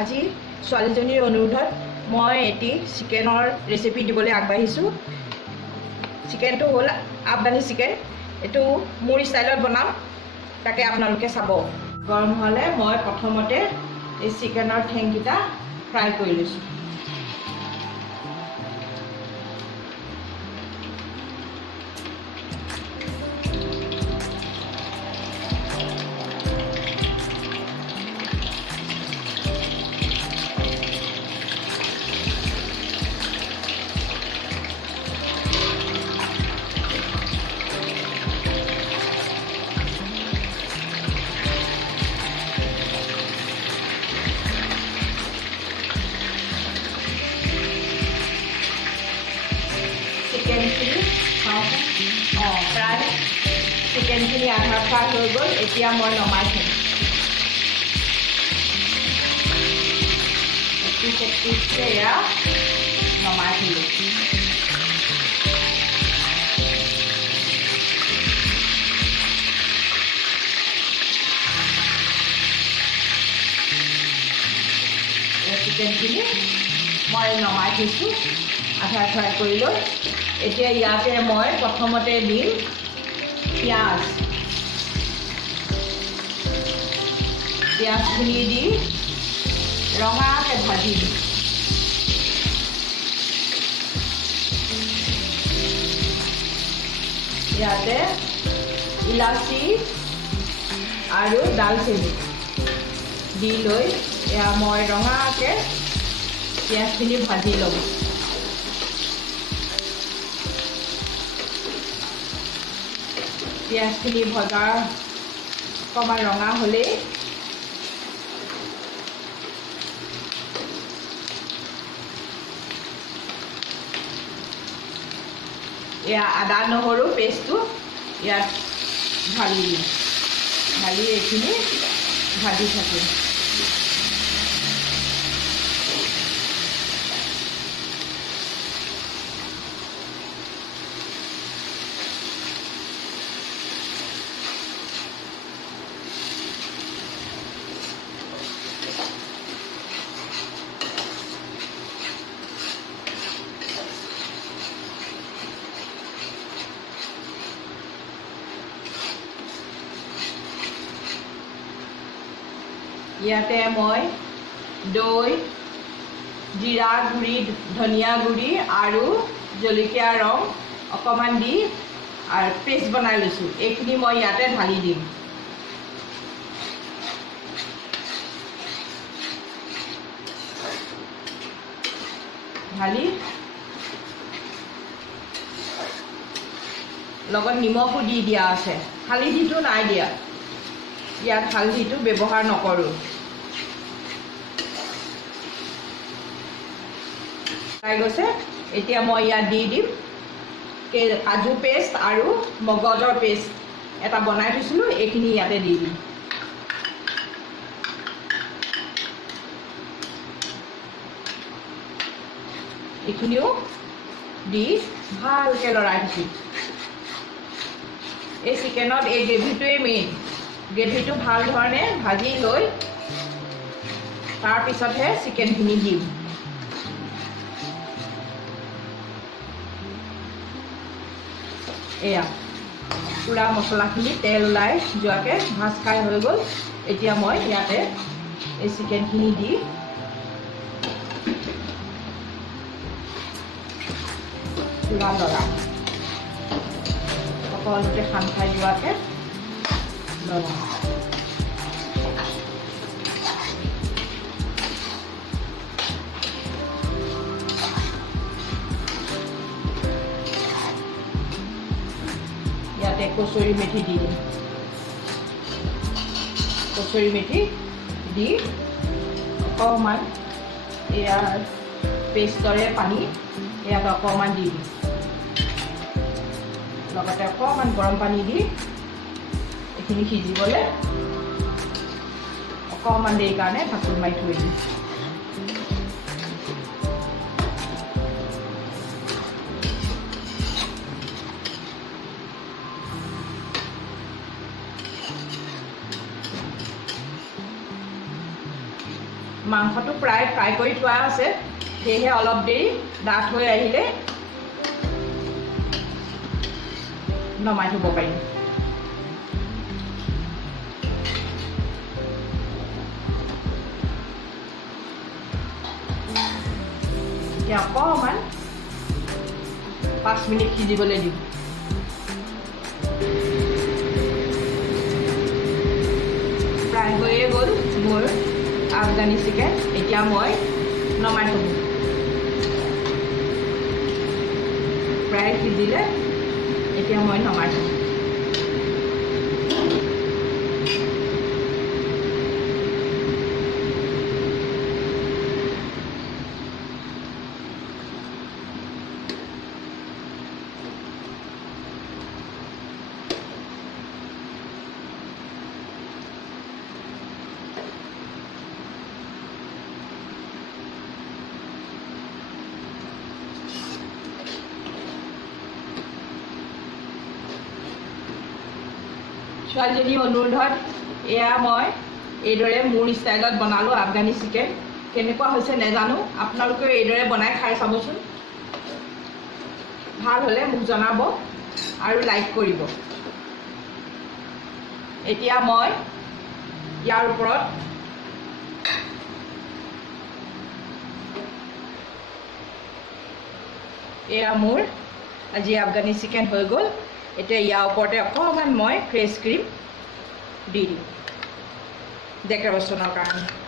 আজি ছোৱালীজনীৰ অনুৰোধত মই এটি চিকেনৰ ৰেচিপি দিবলৈ আগবাঢ়িছোঁ। চিকেনটো হ'ল আফগানী চিকেন। এইটো মোৰ ষ্টাইলত বনাম, তাকে আপোনালোকে চাব। গৰম হ'লে মই প্ৰথমতে এই চিকেনৰ ঠেংকেইটা ফ্ৰাই কৰি লৈছোঁ। প্ৰায় চিকেনখিনি আধা ফ্ৰাই হৈ গ'ল। এতিয়া মই নমাই থ'ম। এয়া নমাই থ'লোঁ। চিকেনখিনি মই নমাই থৈছোঁ আধা ফ্ৰাই কৰি লৈ। এতিয়া ইয়াতে মই প্ৰথমতে দিম পিঁয়াজ। পিঁয়াজখিনি দি ৰঙাকৈ ভাজিম। ইয়াতে ইলাচি আৰু ডালচেনি দি লৈ এয়া মই ৰঙাকৈ পিঁয়াজখিনি ভাজি ল'ম। পিঁয়াজখিনি ভজা অকণমান ৰঙা হ'লেই এয়া আদা নহৰু পেষ্টটো ইয়াত ঢালি দিম। ঢালি এইখিনি ভাজি থাকিম। ইয়াতে মই দৈ, জিৰা গুড়ি, ধনিয়া গুড়ি আৰু জলকীয়া ৰং অকণমান দি আৰু পেষ্ট বনাই লৈছোঁ। এইখিনি মই ইয়াতে ঢালি দিম। ঢালি লগত নিমখো দি দিয়া আছে। হালধিটো নাই দিয়া, ইয়াত হালধিটো ব্যৱহাৰ নকৰোঁ। খাই গৈছে। এতিয়া মই ইয়াত দি দিম কাজু পেষ্ট আৰু মগজৰ পেষ্ট এটা বনাই থৈছিলোঁ। এইখিনি ইয়াতে দি দিম। এইখিনিও দি ভালকৈ লৰাই থাকিম। এই চিকেনত এই গ্ৰেভিটোৱেই মেইন। গ্ৰেভিটো ভাল ধৰণে ভাজি লৈ তাৰপিছতহে চিকেনখিনি দিম। এয়া পূৰা মছলাখিনি তেল ওলাই যোৱাকৈ ভাজ খাই হৈ গ'ল। এতিয়া মই ইয়াতে এই চিকেনখিনি দি পূৰা লৰাম। সকলোতে খান খাই যোৱাকৈ লৰাম। ইয়াতে কচুৰি মেথি দি দিম। কচুৰি মেথি দি অকণমান ইয়াৰ পেষ্টৰে পানী ইয়াত অকণমান দি দিম। লগতে অকণমান গৰম পানী দি এইখিনি সিজিবলৈ অকণমান দেৰি কাৰণে ঢাকোন মাৰি থৈ দিম। মাংসটো প্ৰায় ফ্ৰাই কৰি থোৱা আছে, সেয়েহে অলপ দেৰি ডাঠ হৈ আহিলে নমাই থ'ব পাৰিম। এতিয়া অকণমান 5 মিনিট সিজিবলৈ দিম। ফ্ৰাই হৈয়ে গ'ল মোৰ আফগানী চিকেন। এতিয়া মই নমাই থ'ম। প্ৰায় সিজিলে এতিয়া মই নমাই থ'ম। ছোৱালীজনীৰ অনুৰোধত এয়া মই এইদৰে মোৰ ষ্টাইলত বনালোঁ আফগানী চিকেন। কেনেকুৱা হৈছে নাজানো, আপোনালোকেও এইদৰে বনাই খাই চাবচোন। ভাল হ'লে মোক জনাব আৰু লাইক কৰিব। এতিয়া মই ইয়াৰ ওপৰত এয়া মোৰ আজি আফগানী চিকেন হৈ গ'ল। এতিয়া ইয়াৰ ওপৰতে অকণমান মই ফ্ৰেছ ক্ৰীম দি দিম ডেক'ৰেশ্যনৰ কাৰণে।